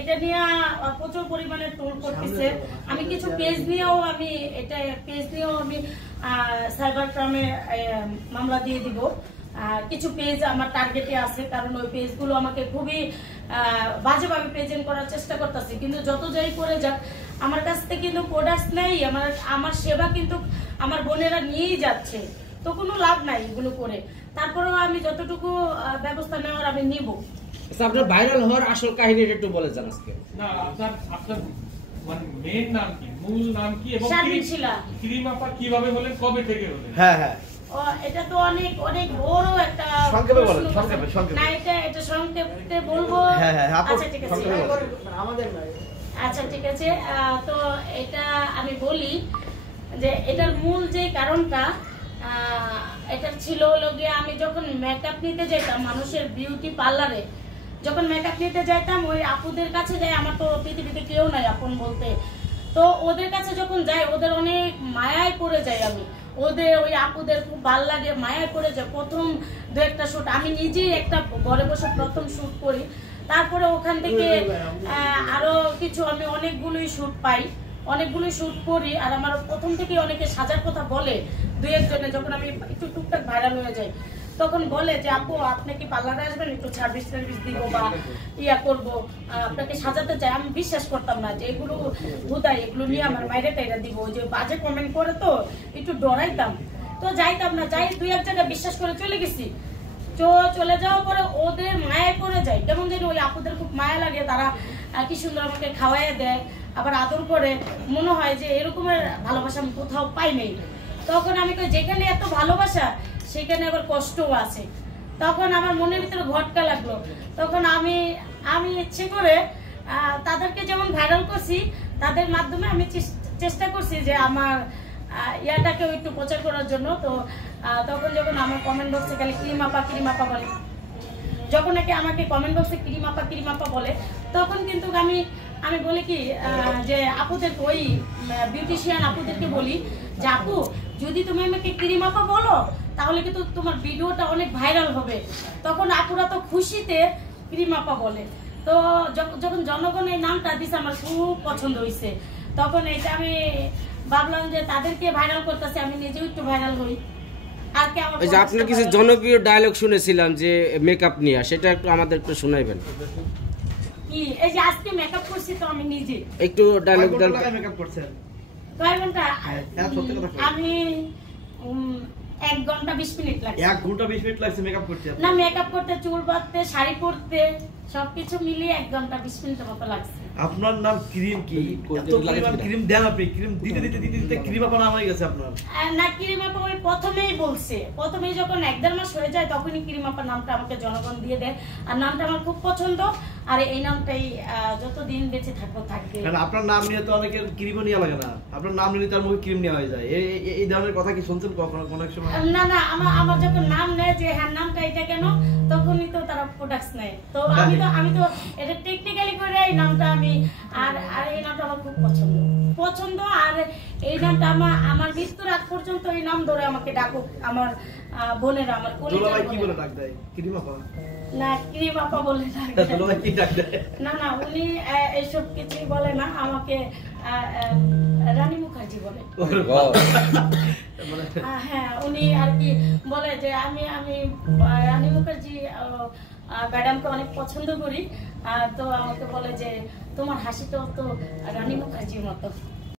এটা নিয়ে প্রচুর পরিমাণে ট্রোল করতেছে। আমি কিছু পেজ নিয়েও আমি সাইবার ক্রাইমে মামলা দিয়ে দিব। কিছু পেজ আমার টার্গেটে আছে, কারণ ওই পেজগুলো আমাকে খুবই বাজেভাবে প্রেজেন্ট করার চেষ্টা করতেছে। কিন্তু যত যাই করে যাক, আমার কাছ থেকে কিন্তু প্রোডাক্ট নেই, আমার সেবা কিন্তু আমার বোনেরা নিয়েই যাচ্ছে, তো কোনো লাভ নাই এগুলো করে। তারপরেও আমি যতটুকু ব্যবস্থা নেওয়ার আমি নিব। আপনার ভাইরাল হওয়ার আসল কাহিনীটা একটু বলে যান আজকে। না, আপনার মানে মেন নাম কি, মূল নাম কি, এবং ক্রিম আপা কিভাবে হলেন, কবে থেকে হলেন? হ্যাঁ হ্যাঁ, এটা তো অনেক অনেক বড় একটা সংক্ষেপে বলেন। সংক্ষেপে না, এটা সংক্ষেপে বলবো। আচ্ছা ঠিক আছে, আচ্ছা ঠিক আছে। তো এটা আমি বলি যে এটার মূল যে কারণটা, এটা ছিল হলো গিয়ে, আমি যখন মেকআপ নিতে যেতাম মানুষের বিউটি পার্লারে, যখন মেকআপ নিতে যাইতাম, ওই আপুদের কাছে যাই, আমার তো পৃথিবীতে কেউ নাই আপন বলতে, তো ওদের কাছে যখন যাই ওদের অনেক মায়ায় পড়ে যাই আমি। ওদের ওই আপুদের খুব ভালো লাগে, মায়ায় পড়ে যায়। প্রথম দু একটা শুট আমি নিজেই একটা ঘরে বসে প্রথম শুট করি, তারপরে ওখান থেকে আরো কিছু আমি অনেকগুলোই শুট পাই, অনেকগুলোই শুট করি। আর আমার প্রথম থেকে অনেকে সাজার কথা বলে, দুই একজনে যখন আমি একটু টুকটাক ভাইরাল হয়ে যাই তখন বলে যে আপু আপনি কি পার্লারে আসবেন, একটু সার্ভিস দিব বা ইয়া করবো, আপনাকে সাজাতে চাই। আমি বিশ্বাস করতাম না যে এগুলো হুদাই, এগুলো নিয়ে আমার মাইরে টাইরা দিব, ওই যে বাজে কমেন্ট করে তো একটু ডরাইতাম, তো যাইতাম না। যাই দুই এক জায়গায় বিশ্বাস করে চলে গেছি, চলে যাওয়ার পরে ওদের মায়ায় পড়ে যায়। কেমন জানি ওই আপুদের খুব মায়া লাগে, তারা কি সুন্দর আমাকে খাওয়াই দেয়, আবার আদর করে, মনে হয় যে এরকমের ভালোবাসা আমি কোথাও পাই নাই। তখন আমি যেখানে এত ভালোবাসা সেখানে আবার কষ্টও আছে। তখন আমার মনের ভিতরে ঘটকা লাগলো। তখন আমি ইচ্ছে করে তাদেরকে যেমন ভাইরাল করছি, তাদের মাধ্যমে আমি চেষ্টা করছি যে আমার ইয়াটাকেও একটু প্রচার করার জন্য। তো তখন যখন আমার কমেন্ট বক্সে খালি ক্রিম আপা বলে, যখন নাকি আমাকে কমেন্ট বক্সে ক্রিম আপা বলে, তখন কিন্তু আমি বলি কি যে আপুদেরকে, ওই বিউটিশিয়ান আপুদেরকে বলি যে আপু যদি তুমি আমাকে ক্রিম আপা বলো তাহলে কিন্তু তোমার ভিডিওটা অনেক ভাইরাল হবে। তখন আপুরা তো খুশিতে ক্রিম আপা বলে। তো যখন জনগণ এই নামটা দিছে আমার খুব পছন্দ হয়েছে। তখন এটা আমি ভাবলাম যে তাদেরকে ভাইরাল করতেছে, আমি নিজেও একটু ভাইরাল হই। আর কি আমার আপনার কিছু জনপ্রিয় ডায়লগ শুনেছিলাম যে মেকআপ নিয়ে, সেটা একটু আমাদের একটু শোনাইবেন। কি এই যে আজকে মেকআপ করছি তো আমি নিজে, একটু ডায়লগ দেন। মেকআপ করছেন কয় ঘন্টা? সত্যি কথা আমি 1 ঘন্টা 20 মিনিট লাগছে। 1 ঘন্টা 20 মিনিট লাগছে মেকআপ করতে? না, মেকআপ করতে, চুল বাঁধতে, শাড়ি পরতে, সবকিছু মিলিয়ে 1 ঘন্টা 20 মিনিটের মতো লাগছে। আপনার নাম ক্রিম, কি এত পরিমাণ ক্রিম দেন আপনি? ক্রিম দিতে ক্রিম আপা নাম হয়ে গেছে আপনার? না, ক্রিম আপা ওই প্রথমেই বলছে, প্রথমেই যখন 1-1.5 মাস হয়ে যায় তখনই ক্রিম আপা নামটা আমাকে জনগণ দিয়ে দেয়। আর নামটা আমার খুব পছন্দ, আর এই নামটাই যতদিন বেঁচে থাকবো থাকবে। কারণ আপনার নাম নিয়ে তো অনেকের ক্রিমও নেওয়া লাগে না, আপনার নাম নিলে তার মুখে ক্রিম নেওয়া হয়ে যায়। এই ধরনের কথা কি শুনছেন কখনো কোনো এক সময়? না, আমার যখন নাম নেয় যে হ্যাঁ নামটা এটা কেন, তখনই তো তারা প্রোডাক্টস নেয়। তো আমি তো এটা টেকনিক্যালি করে এই নামটা আমি, আর এই নামটা আমার খুব পছন্দ। আর এই নামটা আমার মৃত্যুর আগ পর্যন্ত এই নাম ধরে আমাকে ডাকুক আমার বোনেরা, আমার দুলাভাই কি বলে ডাক দেয়? ক্রিম আপা না, ক্রিম আপা বলে ডাক দেয়। দুলাভাই কি ডাক দেয়? না, উনি এইসব কিছুই বলে না, আমাকে রানী মুখার্জি বলে। হ্যাঁ, উনি আর কি বলে যে আমি রানী মুখার্জি ম্যাডামকে অনেক পছন্দ করি। তো আমাকে বলে যে তোমার হাসিটাও তো রানী মুখার্জির মতো।